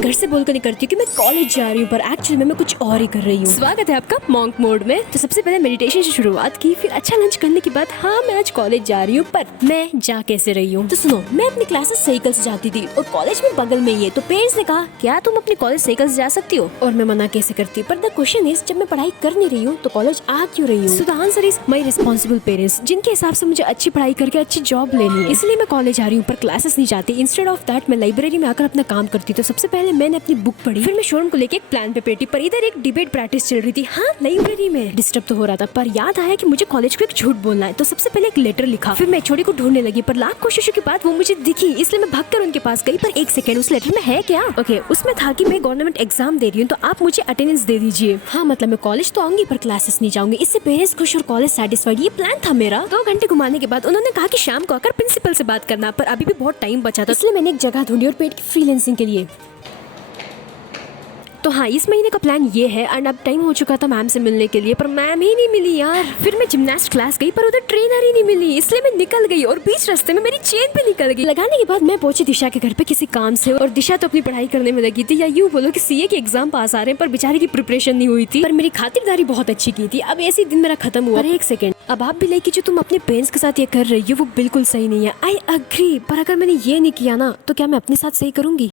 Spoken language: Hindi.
घर से बोलकर निकलती हूँ कि मैं कॉलेज जा रही हूँ, पर एक्चुअली मैं कुछ और ही कर रही हूँ। स्वागत है आपका मॉन्क मोड में। तो सबसे पहले मेडिटेशन से शुरुआत की, फिर अच्छा लंच करने के बाद हाँ मैं आज कॉलेज जा रही हूँ, पर मैं जा कैसे रही हूँ? तो सुनो, मैं अपनी क्लासेस साइकिल से जाती थी और कॉलेज में बगल में ही है। तो पेरेंट्स ने कहा क्या तुम अपनी कॉलेज साइकिल से जा सकती हो, और मैं मना कैसे करती। पर द क्वेश्चन इज, जब मैं पढ़ाई कर नहीं रही हूँ तो कॉलेज आ क्यों रही हूँ? So the answer is my responsible parents, जिनके हिसाब से मुझे अच्छी पढ़ाई करके अच्छी जॉब लेनी है, इसलिए मैं कॉलेज आ रही हूँ पर क्लासेस नहीं जाती। इंस्टेड ऑफ दैट मैं लाइब्रेरी में आकर अपना काम करती। तो सबसे पहले मैंने अपनी बुक पढ़ी, फिर मैं शोरूम को लेके एक प्लान पे बैठी, पर इधर एक डिबेट प्रैक्टिस चल रही थी। हाँ लाइब्रेरी में डिस्टर्ब तो हो रहा था, पर याद आया कि मुझे कॉलेज को एक झूठ बोलना है। तो सबसे पहले एक लेटर लिखा, फिर मैं छोड़ी को ढूंढने लगी, पर लाख कोशिशों के बाद वो मुझे दिखी, इसलिए मैं भागकर उनके पास गई। पर एक सेकंड, उस लेटर में है क्या? ओके, उसमें था कि मैं गवर्नमेंट एग्जाम दे रही हूँ तो आप मुझे अटेंडेंस दे दीजिए। हाँ मतलब मैं कॉलेज तो आऊंगी पर क्लासेस नहीं जाऊंगी, इससे पेरेंट्स खुश और कॉलेज सेटिस्फाइड, ये प्लान था मेरा। 2 घंटे घुमाने के बाद उन्होंने कहा कि शाम को आकर प्रिंसिपल से बात करना, पर अभी भी बहुत टाइम बचा था, इसलिए मैंने एक जगह ढूंढी और पेड की फ्रीलांसिंग के लिए। तो हाँ, इस महीने का प्लान ये है। एंड अब टाइम हो चुका था मैम से मिलने के लिए, पर मैम ही नहीं मिली यार। फिर मैं जिम्नास्ट क्लास गई, पर उधर ट्रेनर ही नहीं मिली, इसलिए मैं निकल गई और बीच रास्ते में मेरी चेन भी निकल गई। लगाने के बाद मैं पहुंची दिशा के घर पे किसी काम से, और दिशा तो अपनी पढ़ाई करने में लगी थी, या यूँ बोलो कि सीए के एग्जाम पास आ रहे हैं, पर बेचारी की प्रिपरेशन नहीं हुई थी। पर मेरी खातिरदारी बहुत अच्छी की थी। अब ऐसे दिन मेरा खत्म हुआ। पर एक सेकंड, अब आप भी लाइक जो तुम अपने पेरेंट्स के साथ ये कर रही हो वो बिल्कुल सही नहीं है। आई अग्री, पर अगर मैंने ये नहीं किया ना तो क्या मैं अपने साथ सही करूंगी?